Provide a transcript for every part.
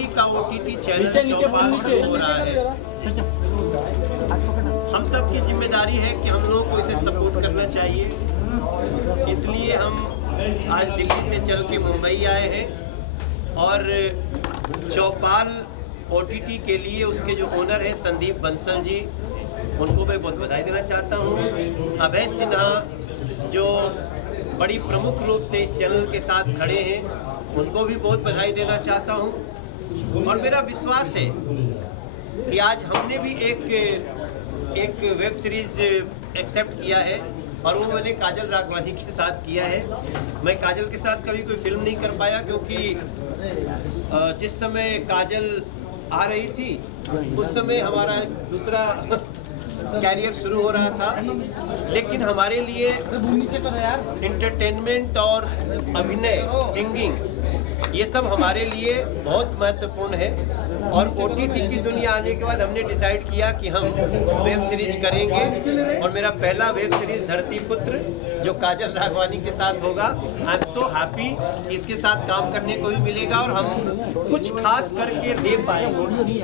भोजपुरी का OTT channel चौपाल शुरू हो रहा है। हम सब की जिम्मेदारी है कि हम लोगों को इसे सपोर्ट करना चाहिए। इसलिए हम आज दिल्ली से चल के मुंबई आए हैं और चौपाल OTT के लिए उसके जो ओनर हैं संदीप बंसल जी, उनको मैं बहुत बधाई देना चाहता हूँ। अभय सिन्हा जो बड़ी प्रमुख रूप से इस चैनल के साथ खड़े हैं, उनको भी बहुत बधाई देना चाहता हूँ। और मेरा विश्वास है कि आज हमने भी एक वेब सीरीज़ एक्सेप्ट किया है और वो मैंने काजल राघवानी के साथ किया है। मैं काजल के साथ कभी कोई फिल्म नहीं कर पाया क्योंकि जिस समय काजल आ रही थी उस समय हमारा दूसरा कैरियर शुरू हो रहा था। लेकिन हमारे लिए एंटरटेनमेंट और अभिनय, सिंगिंग, ये सब हमारे लिए बहुत महत्वपूर्ण है। और OTT की दुनिया आने के बाद हमने डिसाइड किया कि हम वेब सीरीज करेंगे और मेरा पहला वेब सीरीज धरती पुत्र जो काजल राघवानी के साथ होगा। आई एम सो हैप्पी कि इसके साथ काम करने को भी मिलेगा और हम कुछ खास करके दे पाएंगे।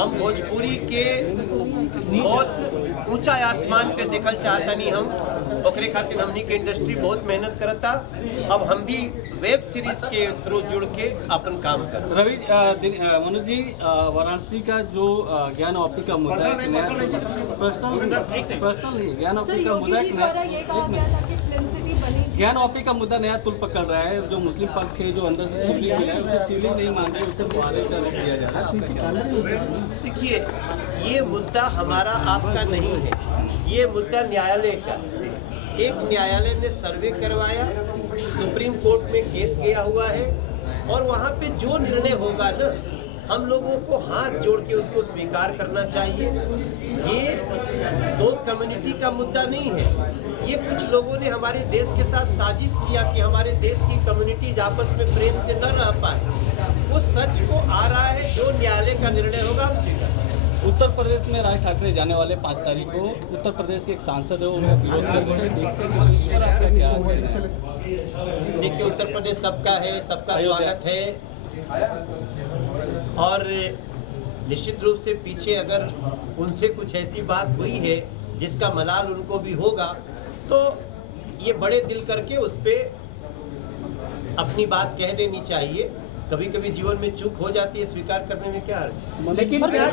हम भोजपुरी के बहुत ऊंचा आसमान पे देखल चाहता नहीं, हम ओकरे खातिर हमनी के इंडस्ट्री बहुत मेहनत करता। अब हम भी वेब सीरीज के थ्रू जुड़ के अपन काम कर। रवि मनोज जी, वाराणसी का जो ज्ञान वापी का मुद्दा है, पर्सनल ज्ञान वापी का मुद्दा ज्ञान वापी का मुद्दा नया तुल पकड़ रहा है। जो मुस्लिम पक्ष है जो अंदर से शिवलिंग मिला है उसे शिवलिंग नहीं मान के उसे फुहारे का रख दिया जा रहा है। देखिए, ये मुद्दा हमारा आपका नहीं है, ये मुद्दा न्यायालय का। एक न्यायालय ने सर्वे करवाया, सुप्रीम कोर्ट में केस गया हुआ है और वहाँ पे जो निर्णय होगा ना, हम लोगों को हाथ जोड़ के उसको स्वीकार करना चाहिए। ये दो कम्युनिटी का मुद्दा नहीं है, ये कुछ लोगों ने हमारे देश के साथ साजिश किया कि हमारे देश की कम्युनिटीज आपस में प्रेम से न रह पाए। वो सच को आ रहा है, जो न्यायालय का निर्णय होगा हम स्वीकार करेंगे। उत्तर प्रदेश में राज ठाकरे जाने वाले 5 तारीख को उत्तर प्रदेश के एक सांसद है, उनका विरोध कर। देखिए, उत्तर प्रदेश सबका है, सबका स्वागत है और निश्चित रूप से पीछे अगर उनसे कुछ ऐसी बात हुई है जिसका मलाल उनको भी होगा तो ये बड़े दिल करके उस पर अपनी बात कह देनी चाहिए। कभी कभी जीवन में चूक हो जाती है, स्वीकार करने में क्या अर्थ है। लेकिन क्या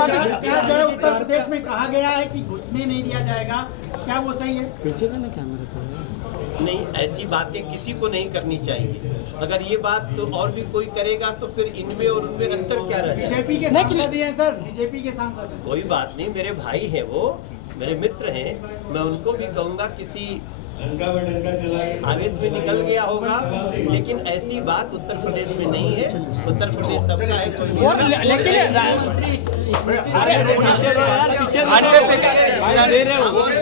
जो है उत्तर प्रदेश में कहा गया है कि घुसने नहीं दिया जाएगा, क्या वो सही है? नहीं, ऐसी बातें किसी को नहीं करनी चाहिए। अगर ये बात तो और भी कोई करेगा तो फिर इनमें और उनमें अंतर क्या रह जाएगा। बीजेपी के सांसद हैं सर, बीजेपी के सांसद। कोई बात नहीं, मेरे भाई हैं, वो मेरे मित्र हैं, मैं उनको भी कहूँगा किसी आवेश में निकल गया होगा, लेकिन ऐसी बात उत्तर प्रदेश में नहीं है। उत्तर प्रदेश सबका है।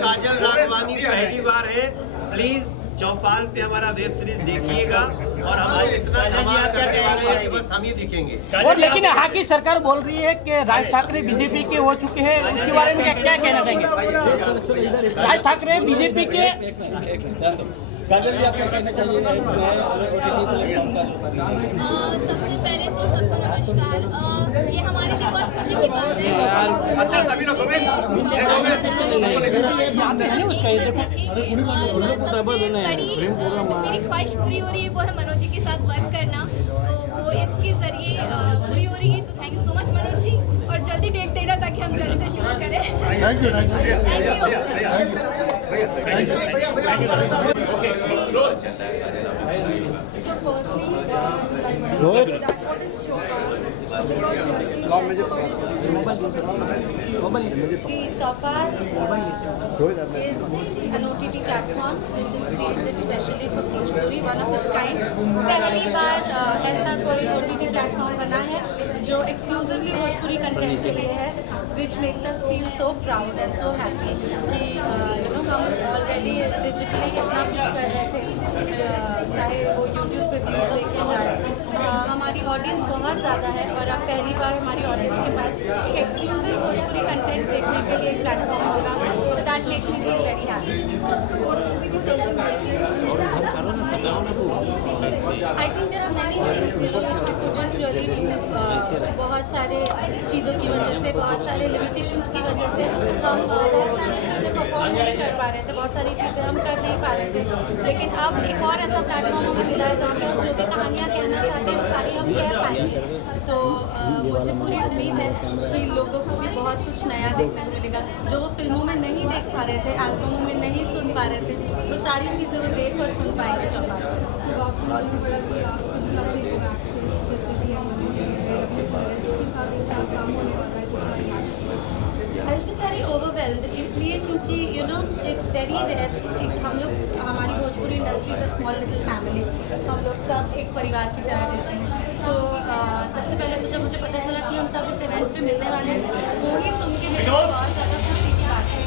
काजल राघवानी पहली बार है, प्लीज चौपाल पे हमारा वेब सीरीज देखिएगा और हम लोग इतना धमाल करने वाले हैं कि बस हम ही दिखेंगे। और लेकिन यहाँ की सरकार बोल रही है कि राज ठाकरे बीजेपी के हो चुके हैं, उसके बारे में क्या कहना चाहेंगे? राज ठाकरे बीजेपी के। काजल जी, आपका कहना चाहिए सबसे पहले तो सबको नमस्कार। ये हमारे लिए बहुत खुशी की बात है। अच्छा, सभी लोग सबसे बड़ी जो मेरी ख्वाहिश पूरी हो रही है वो है मनोज जी के साथ वर्क करना, तो वो इसके जरिए पूरी हो रही है। तो thank you so much Manoj ji, और जल्दी डेट देना ताकि हम जल्दी से शूट करें। So firstly, what is Chopar is an OTT platform which is created specially for Bhojpuri, one of its kind. पहली बार ऐसा कोई OTT platform बना है जो exclusively भोजपुरी कंटेंट के लिए है, which makes us feel so proud and so happy कि हम ऑलरेडी डिजिटली इतना कुछ कर रहे थे, चाहे वो YouTube पे व्यूज़ देखे जाए। हमारी ऑडियंस बहुत ज़्यादा है और अब पहली बार हमारी ऑडियंस के पास एक एक्सक्लूसिव भोजपुरी कंटेंट देखने के लिए एक प्लेटफॉर्म होगा। that makes me feel very happy. I think there are many things which we couldn't really do. बहुत सारे चीज़ों की वजह से, बहुत सारे लिमिटेशंस की वजह से हम बहुत सारी चीज़ें परफॉर्म नहीं कर पा रहे थे, बहुत सारी चीज़ें हम कर नहीं पा रहे थे। लेकिन अब एक और ऐसा प्लेटफॉर्म हमें मिला है जहाँ पे हम जो भी कहानियाँ कहना चाहते हैं वो सारी हम कह पाएंगे। तो मुझे पूरी उम्मीद है कि लोगों को भी बहुत कुछ नया देखने को मिलेगा, जो वो फिल्मों में नहीं देख पा रहे थे, एल्बमों में नहीं सुन पा रहे थे, वो सारी चीज़ें वो देख और सुन पाएंगे आई was just very overwhelmed इसलिए क्योंकि you know it's very rare. हम लोग, हमारी Bhojpuri industry is a small little family, हम लोग सब एक परिवार की तरह रहते हैं। तो सबसे पहले तो जब मुझे पता चला कि हम सब इस इवेंट पे मिलने वाले हैं, वो ही सुन के मेरे को बहुत ज़्यादा खुशी की बात है।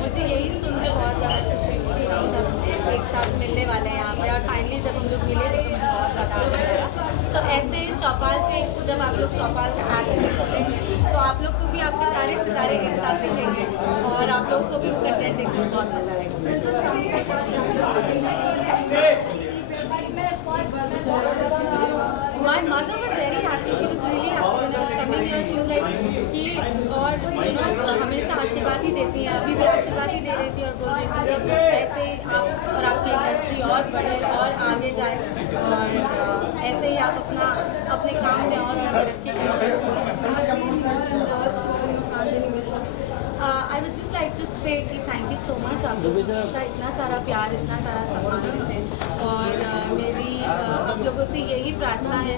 मुझे यही सुन के बहुत ज़्यादा खुशी हुई कि हम सब एक साथ मिलने वाले हैं यहाँ पे, और फाइनली जब हम लोग मिले थे तो मुझे बहुत ज़्यादा आनंद आया। सो ऐसे चौपाल पे जब आप लोग चौपाल का ऐप ऐसे खोलेंगे तो आप लोग को भी आपके सारे सितारे एक साथ दिखेंगे और आप लोगों को भी वो कंटेंट देखने में बहुत मज़ा आएगा। My mother was very happy. She was really happy when I was coming here. She was like कि और you know हमेशा आशीर्वाद ही देती हैं, अभी भी आशीर्वाद ही दे रही थी और बोल रही थी कि ऐसे आप और आपकी इंडस्ट्री और बढ़े और आगे जाए और ऐसे ही आप अपने काम में और तरक्की करें। I would just like to say कि thank you so much। आप लोग हमेशा इतना सारा प्यार, इतना सारा सम्मान देते हैं और मेरी आप लोगों से यही प्रार्थना है,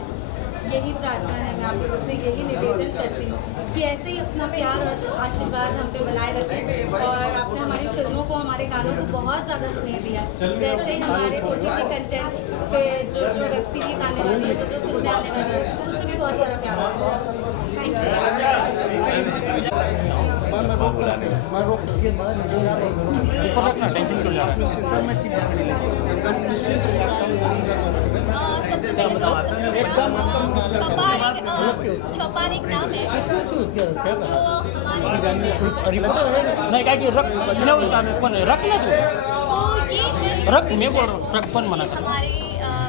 मैं आप लोगों से यही निवेदन करती हूँ कि ऐसे ही अपना प्यार और आशीर्वाद हम पे बनाए रखें। और आपने हमारी फिल्मों को, हमारे गानों को बहुत ज़्यादा स्नेह दिया, वैसे ही हमारे OTT कंटेंट पे जो वेब सीरीज़ आने वाली है, जो फिल्में आने वाली है, तो उससे भी बहुत ज़्यादा प्यार है। सबसे पहले तो आप चौपाल एक नाम है जो हमारे हमारी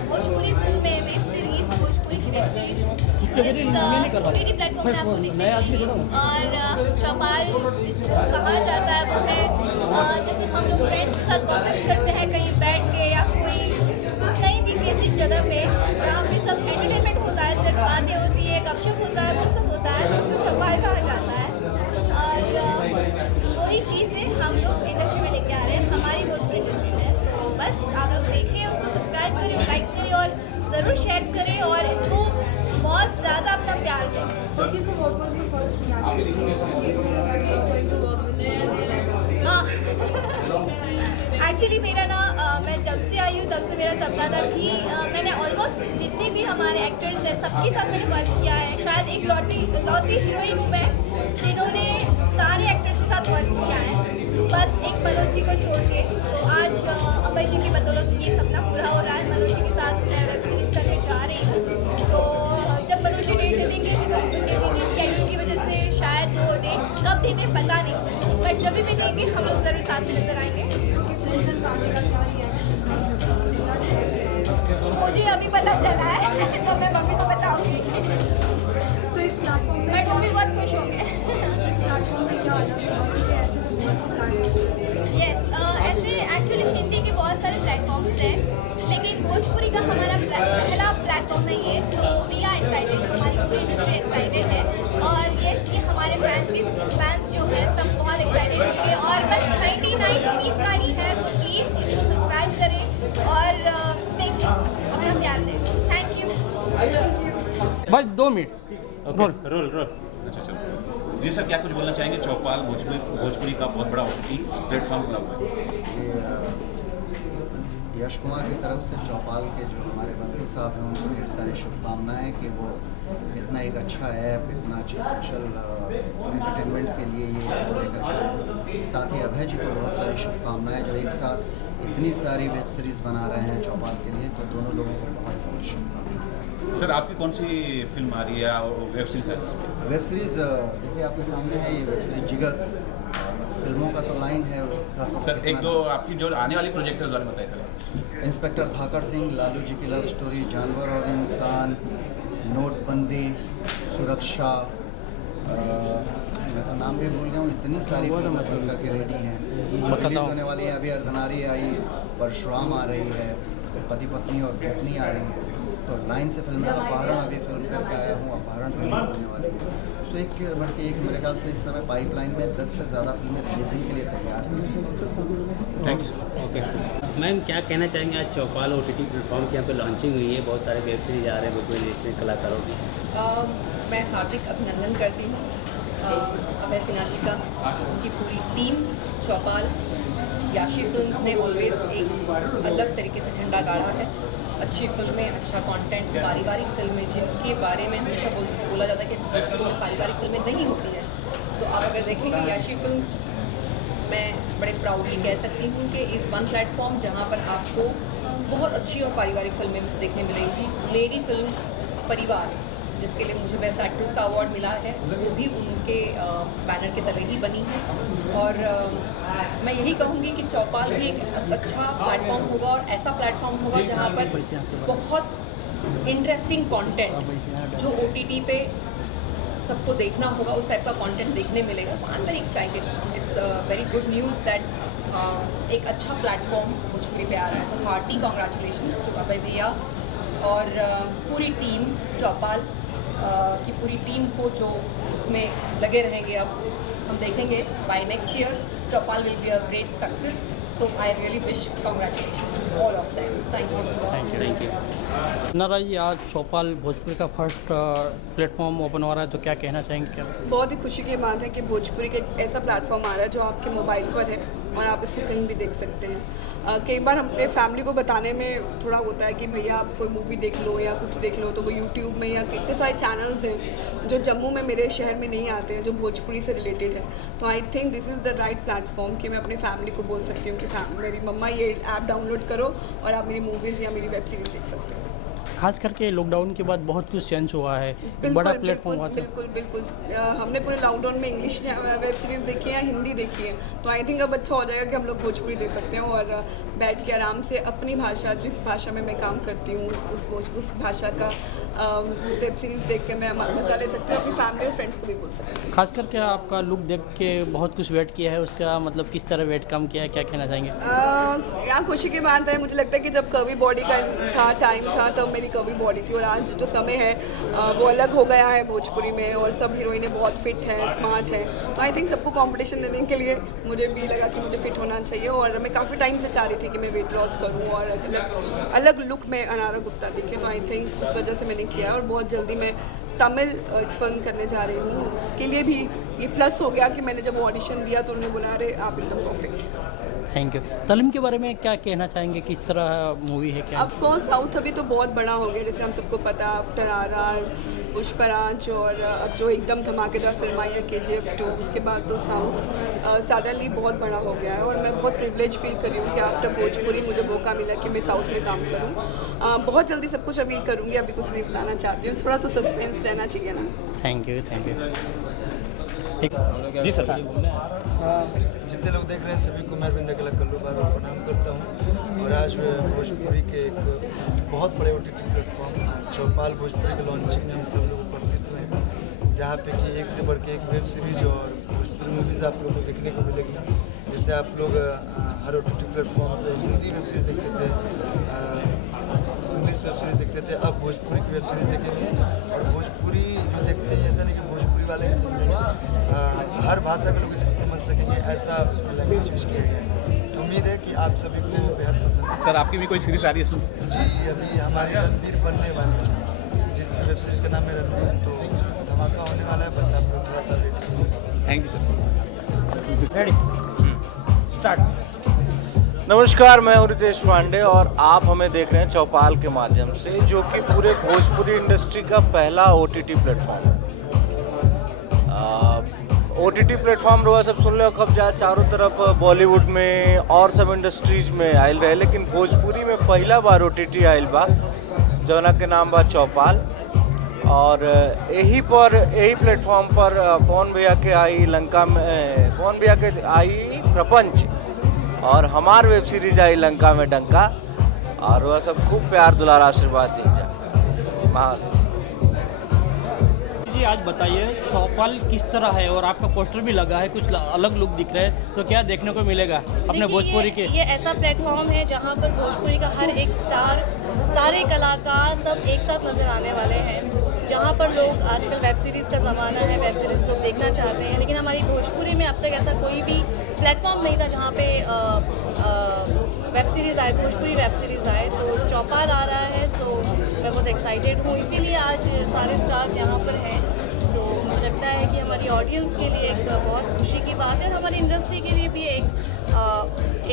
भोजपुरी फिल्में, वेब सीरीज, भोजपुरी की वेब सीरीज OTT प्लेटफॉर्म पे आपको देखने मिलेंगी। और चौपाल जिसको कहा जाता है वो है जैसे हम लोग फ्रेंड्स के साथ गॉसिप्स करते हैं कहीं बैठ के या कोई कहीं भी किसी जगह पे जहाँ पे सब एंटरटेनमेंट होता है, सिर्फ बातें होती है, गपशप होता है, वो सब होता है, तो उसको चौपाल कहा जाता है। और वही चीज़ें हम लोग इंडस्ट्री में लेके आ रहे हैं, हमारी भोजपुरी इंडस्ट्री में। तो बस आप लोग देखें, उसको सब्सक्राइब करें, लाइक करें और ज़रूर शेयर करें और इसको बहुत ज़्यादा अपना प्यार दें। हाँ एक्चुअली मेरा ना मैं जब से आई हूँ तब से मेरा सपना था कि मैंने ऑलमोस्ट जितने भी हमारे एक्टर्स हैं सबके साथ मैंने वर्क किया है। शायद एक लौती हीरोइन हूँ मैं जिन्होंने सारे एक्टर्स के साथ वर्क किया है, बस एक मनोज जी को छोड़ के। तो आज अभय जी की बदौलत ये सपना पूरा हो रहा है। मनोज जी के साथ मैं वेब सीरीज़ करने जा रही हूँ। तो जब मनोज जी डेट दे देंगे, बिकॉज उनके बिजी स्केड्यूल की वजह से शायद वो डेट कब देते पता नहीं, बट जब भी देंगे हम लोग ज़रूर साथ में नजर आएंगे। मुझे अभी पता चला है तो मैं मम्मी को बताऊंगी। बट वो भी बहुत खुश होंगे। यस ऐसे एक्चुअली हिंदी के बहुत सारे प्लेटफॉर्म्स हैं, लेकिन भोजपुरी का हमारा पहला प्लेटफॉर्म है ये। सो वी आर एक्साइटेड, हमारी पूरी इंडस्ट्री एक्साइटेड है और ये कि हमारे फैंस जो है सब बहुत एक्साइटेड होंगे। और बस 99 रुपीज़ का ही है, तो प्लीज़ इसको सब्सक्राइब करें और देखिए, अपना प्यार दें। Thank you. बस 2 मिनट रोल अच्छा चलो जी सर, क्या कुछ बोलना चाहेंगे? चौपाल भोजपुरी का बहुत बड़ा OTT प्लेटफॉर्म खुला हुआ है। यश कुमार की तरफ से चौपाल के जो हमारे बंसल साहब हैं उनको ढेर सारी शुभकामनाएं कि वो इतना एक अच्छा ऐप, इतना अच्छा सोशल एंटरटेनमेंट के लिए ये ऐप लेकर के आए। साथ ही अभय जी को बहुत सारी शुभकामनाएं जो एक साथ इतनी सारी वेब सीरीज़ बना रहे हैं चौपाल के लिए, तो दोनों लोगों को बहुत बहुत शुभकामनाएं। सर आपकी कौन सी फिल्म आ रही है वेब सीरीज है इसमें? वेब सीरीज़ देखिए आपके सामने है, ये वेब सीरीज़ जिगर। फिल्मों का तो लाइन है उसका तो सर एक दो आपकी जो आने वाली प्रोजेक्ट है उस बारे में बताइए सर। इंस्पेक्टर धाकड़ सिंह, लालू जी की लव स्टोरी, जानवर और इंसान, नोटबंदी, सुरक्षा, मैं तो नाम भी भूल गया हूँ, इतनी सारी फिल्में बन करके रेडी हैं जो रिलीज़ होने वाली है। अभी अर्धनारी आई, परशुराम आ रही है, पति पत्नी और पत्नी आ रही है, तो लाइन से फिल्में। अपहरण अभी फिल्म करके आया हूँ, अपहरण रिलीज़ होने वाली है। तो एक बढ़ के एक मेरे ख्याल से इस समय पाइपलाइन में 10 से ज़्यादा फिल्में रिलीजिंग के लिए तैयार हैं। Thank you sir. Okay ma'am, क्या कहना चाहेंगे? आज चौपाल OTT प्लेटफॉर्म की यहाँ पे लॉन्चिंग हुई है, बहुत सारे वेब सीरीज आ रहे हैं बिल्कुल नेशनल कलाकारों की। मैं हार्दिक अभिनंदन करती हूँ अभय सिन्हा जी का, उनकी पूरी टीम चौपाल याशी फिल्म्स ने ऑलवेज एक अलग तरीके से झंडा गाड़ा है। अच्छी फिल्में, अच्छा कंटेंट, पारिवारिक फिल्में जिनके बारे में हमेशा बोला जाता है कि भोजपुरी में पारिवारिक फिल्में नहीं होती है, तो आप अगर देखेंगे याशी फिल्म्स, मैं बड़े प्राउडली कह सकती हूँ कि इस वन प्लेटफॉर्म जहाँ पर आपको बहुत अच्छी और पारिवारिक फिल्में देखने मिलेंगी। मेरी फिल्म परिवार, जिसके लिए मुझे बेस्ट एक्ट्रेस का अवार्ड मिला है, वो भी उनके बैनर के तले ही बनी है। और मैं यही कहूँगी कि चौपाल भी एक अच्छा प्लेटफॉर्म होगा और ऐसा प्लेटफॉर्म होगा जहाँ पर बहुत इंटरेस्टिंग कंटेंट जो OTT पे सबको देखना होगा, उस टाइप का कंटेंट देखने मिलेगा। So I am very excited. It's very good news that एक अच्छा प्लेटफॉर्म भोजपुरी पे आ रहा है। तो हार्टी कॉन्ग्रेचुलेशंस टू अभय भैया और पूरी टीम चौपाल की पूरी टीम को जो उसमें लगे रहेंगे। अब हम देखेंगे by next year Chaupal will be a great success. So I really wish congratulations to all of them. Thank you. नाराज जी, आज चौपाल भोजपुरी का फर्स्ट प्लेटफॉर्म ओपन हो रहा है, तो क्या कहना चाहेंगे? क्या बहुत ही खुशी की बात है कि भोजपुरी का एक ऐसा प्लेटफॉर्म आ रहा है जो आपके मोबाइल पर है और आप इसको कहीं भी देख सकते हैं। कई बार हम अपने फैमिली को बताने में थोड़ा होता है कि भैया आप कोई मूवी देख लो या कुछ देख लो, तो वो यूट्यूब में या कितने सारे चैनल्स हैं जो जम्मू में मेरे शहर में नहीं आते हैं, जो भोजपुरी से रिलेटेड है। तो I think this is the right platform कि मैं अपनी फैमिली को बोल सकती हूँ कि मेरी मम्मा ये ऐप डाउनलोड करो और आप मेरी मूवीज़ या मेरी वेब सीरीज़ देख सकते हो। खास करके लॉकडाउन के बाद बहुत कुछ चेंज हुआ है, एक बड़ा प्लेटफॉर्म हुआ। बिल्कुल हमने पूरे लॉकडाउन में इंग्लिश वेब सीरीज़ देखी है, हिंदी देखी है, तो आई थिंक अब अच्छा हो जाएगा कि हम लोग भोजपुरी देख सकते हैं और बैठ के आराम से अपनी भाषा, जिस भाषा में मैं काम करती हूँ उस भाषा का वेब सीरीज़ देख के मैं मज़ा ले सकती हूँ, अपनी फैमिली और फ्रेंड्स को भी बोल सकती हूँ। खास करके आपका लुक देख के बहुत कुछ वेट किया है, उसका मतलब किस तरह वेट कम किया है, क्या कहना चाहेंगे? यहाँ खुशी की बात है, मुझे लगता है कि जब कर्वी बॉडी का टाइम था तब मेरी कर्वी बॉडी थी और आज जो समय है वो अलग हो गया है भोजपुरी में और सब हीरोइनें बहुत फिट हैं, स्मार्ट हैं। तो आई थिंक सबको कंपटीशन देने के लिए मुझे भी लगा कि मुझे फिट होना चाहिए और मैं काफ़ी टाइम से चाह रही थी कि मैं वेट लॉस करूँ और अलग लुक में अनारा गुप्ता दिखे। तो आई थिंक उस वजह से मैंने किया और बहुत जल्दी मैं तमिल फिल्म करने जा रही हूँ। उसके लिए भी ये प्लस हो गया कि मैंने जब ऑडिशन दिया तो उन्होंने बोला अरे आप एकदम परफेक्ट। Thank you. तलीम के बारे में क्या कहना चाहेंगे, किस तरह मूवी है? क्या ऑफ कोर्स साउथ अभी तो बहुत बड़ा हो गया, जैसे हम सबको पता, आफ्टर RR, पुष्पराज और अब जो एकदम धमाकेदार फिल्म आई है KGF 2, उसके बाद तो साउथ सडनली बहुत बड़ा हो गया है और मैं बहुत प्रिविलेज फील कर रही हूँ कि आफ्टर भोजपुरी मुझे मौका मिला कि मैं साउथ में काम करूँ। बहुत जल्दी सब कुछ रिवील करूँगी, अभी कुछ नहीं बताना चाहती हूँ, थोड़ा सा सस्पेंस रहना चाहिए ना। Thank you. जी सर। जितने लोग देख रहे हैं सभी को मैं अरविंद अकेला कल्लू बार प्रणाम करता हूँ और आज भोजपुरी के एक बहुत बड़े OTT प्लेटफॉर्म चौपाल भोजपुरी के लॉन्चिंग में हम सब लोग उपस्थित हुए हैं, जहाँ पे कि एक से बढ़ के एक वेब सीरीज और भोजपुरी मूवीज़ आप लोगों को देखने को मिलेगी। जैसे आप लोग हर OTT प्लेटफॉर्म पे हिंदी वेब सीरीज देखते थे, इंग्लिश वेब सीरीज देखते थे, अब भोजपुरी की वेब सीरीज देखेंगे और भोजपुरी जो देखते हैं ऐसा नहीं कि भोजपुरी वाले ही समझेंगे, हर भाषा के लोग इसको समझ सकेंगे, ऐसा उसमें लैंग्वेज यूज किया गया है। तो उम्मीद है कि आप सभी को बेहद पसंद है। सर आपकी भी कोई सीरीज आ रही है इसमें? जी अभी हमारी रणबीर बनने वाली है, जिस वेब सीरीज का नाम है रणबीर, तो धमाका होने वाला है, बस आप लोग थोड़ा सा वेट कीजिए। Thank you sir. Ready start. नमस्कार, मैं हूं रितेश पांडे और आप हमें देख रहे हैं चौपाल के माध्यम से, जो कि पूरे भोजपुरी इंडस्ट्री का पहला OTT प्लेटफॉर्म है। OTT प्लेटफॉर्म रोआ सब सुन लो कब जा चारों तरफ बॉलीवुड में और सब इंडस्ट्रीज में आयल रहे, लेकिन भोजपुरी में पहला बार OTT आयल बा जौना के नाम बा चौपाल। और यही प्लेटफॉर्म पर पवन भैया के आई लंका में, पवन भैया के आई प्रपंच और हमार वेब सीरीज आई लंका में डंका। और वह सब खूब प्यार दुलार आशीर्वाद दीजिए। जी आज बताइए चौपाल किस तरह है, और आपका पोस्टर भी लगा है, कुछ अलग लुक दिख रहा है, तो क्या देखने को मिलेगा अपने भोजपुरी के? ये ऐसा प्लेटफॉर्म है जहाँ पर भोजपुरी का हर एक स्टार, सारे कलाकार सब एक साथ नज़र आने वाले हैं। जहाँ पर लोग आजकल वेब सीरीज़ का ज़माना है, वेब सीरीज़ लोग देखना चाहते हैं, लेकिन हमारी भोजपुरी में अब तक ऐसा कोई भी प्लेटफॉर्म नहीं था जहाँ पे वेब सीरीज़ आए, भोजपुरी वेब सीरीज़ आए। तो चौपाल आ रहा है, सो मैं बहुत एक्साइटेड हूँ, इसीलिए आज सारे स्टार्स यहाँ पर हैं। सो मुझे लगता है कि हमारी ऑडियंस के लिए एक बहुत खुशी की बात है और हमारी इंडस्ट्री के लिए भी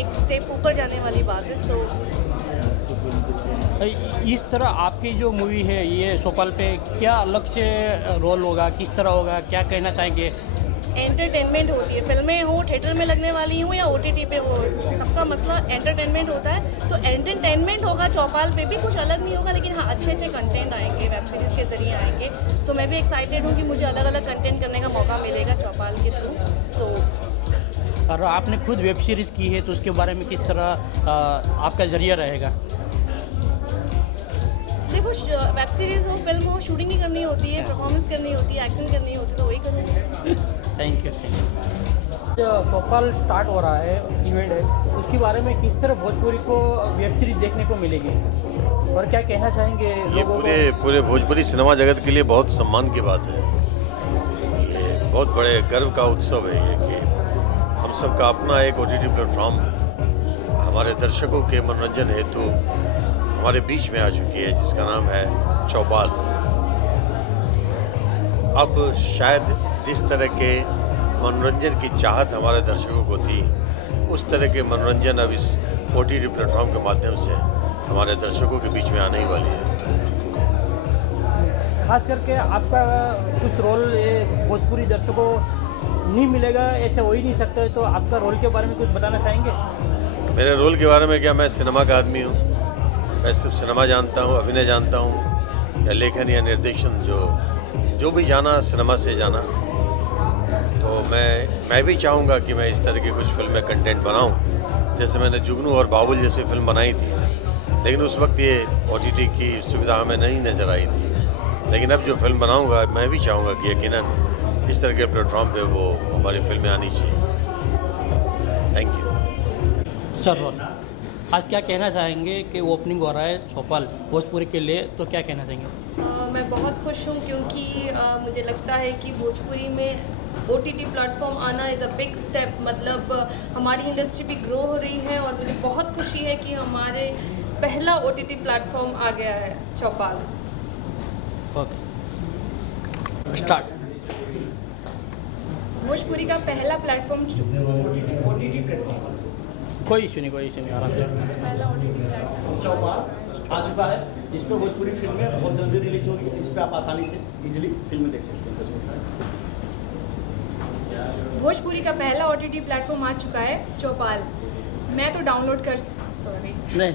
एक स्टेप ऊपर जाने वाली बात है। सो इस तरह आपकी जो मूवी है ये चौपाल पे क्या अलग से रोल होगा, किस तरह होगा, क्या कहना चाहेंगे? एंटरटेनमेंट होती है, फिल्में हो थिएटर में लगने वाली हो या OTT पे हो, सबका मसला एंटरटेनमेंट होता है। तो एंटरटेनमेंट होगा चौपाल पे भी, कुछ अलग नहीं होगा, लेकिन हाँ अच्छे कंटेंट आएंगे, वेब सीरीज़ के ज़रिए आएंगे। सो मैं भी एक्साइटेड हूँ कि मुझे अलग अलग कंटेंट करने का मौका मिलेगा चौपाल के थ्रू। सो और आपने खुद वेब सीरीज़ की है, तो उसके बारे में किस तरह आपका जरिया रहेगा? देखो, वेब सीरीज़ हो, फिल्म हो, शूटिंग ही करनी होती है, परफॉर्मेंस करनी होती है, एक्टिंग करनी होती है, तो वही करूँगी। Thank you. चौपाल स्टार्ट हो रहा है, इवेंट है, उसके बारे में किस तरह भोजपुरी को वेब सीरीज देखने को मिलेगी और क्या कहना चाहेंगे? ये पूरे भोजपुरी सिनेमा जगत के लिए बहुत सम्मान की बात है। ये बहुत बड़े गर्व का उत्सव है ये कि हम सब का अपना एक OTT प्लेटफॉर्म हमारे दर्शकों के मनोरंजन हेतु हमारे बीच में आ चुकी है, जिसका नाम है चौपाल। अब शायद जिस तरह के मनोरंजन की चाहत हमारे दर्शकों को थी, उस तरह के मनोरंजन अब इस OTT प्लेटफॉर्म के माध्यम से हमारे दर्शकों के बीच में आने ही वाली है। खास करके आपका कुछ रोल भोजपुरी दर्शकों नहीं मिलेगा, ऐसा हो ही नहीं सकता है, तो आपका रोल के बारे में कुछ बताना चाहेंगे? मेरे रोल के बारे में क्या, मैं सिनेमा का आदमी हूँ, मैं सिर्फ सिनेमा जानता हूँ, अभिनय जानता हूँ, या लेखन या निर्देशन, जो भी जाना सिनेमा से जाना। तो मैं भी चाहूँगा कि मैं इस तरह की कुछ फिल्में कंटेंट बनाऊँ, जैसे मैंने जुगनू और बाबुल जैसी फिल्म बनाई थी, लेकिन उस वक्त ये OTT की सुविधा हमें नहीं नज़र आई थी। लेकिन अब जो फिल्म बनाऊँगा, मैं भी चाहूँगा कि यकीनन इस तरह के प्लेटफॉर्म पे वो हमारी फिल्में आनी चाहिए। Thank you. चलो, आज क्या कहना चाहेंगे कि ओपनिंग हो रहा है चौपाल भोजपुरी के लिए, तो क्या कहना चाहेंगे? मैं बहुत खुश हूँ क्योंकि मुझे लगता है कि भोजपुरी में OTT प्लेटफॉर्म आना इज़ अ बिग स्टेप। मतलब हमारी इंडस्ट्री भी ग्रो हो रही है और मुझे बहुत खुशी है कि हमारे पहला OTT प्लेटफॉर्म आ गया है चौपाल। Okay, start. भोजपुरी का पहला प्लेटफॉर्म OTT प्लेटफॉर्म, कोई इशू नहीं, आराम से। पहला OTT प्लेटफॉर्म चौपाल आ चुका है, इस पर भोजपुरी फिल्में बहुत जल्दी रिलीज होगी, इस पर आप आसानी से इजीली फिल्में देख सकते हैं। भोजपुरी का पहला OTT प्लेटफॉर्म आ चुका है चौपाल। मैं तो डाउनलोड कर, सॉरी नहीं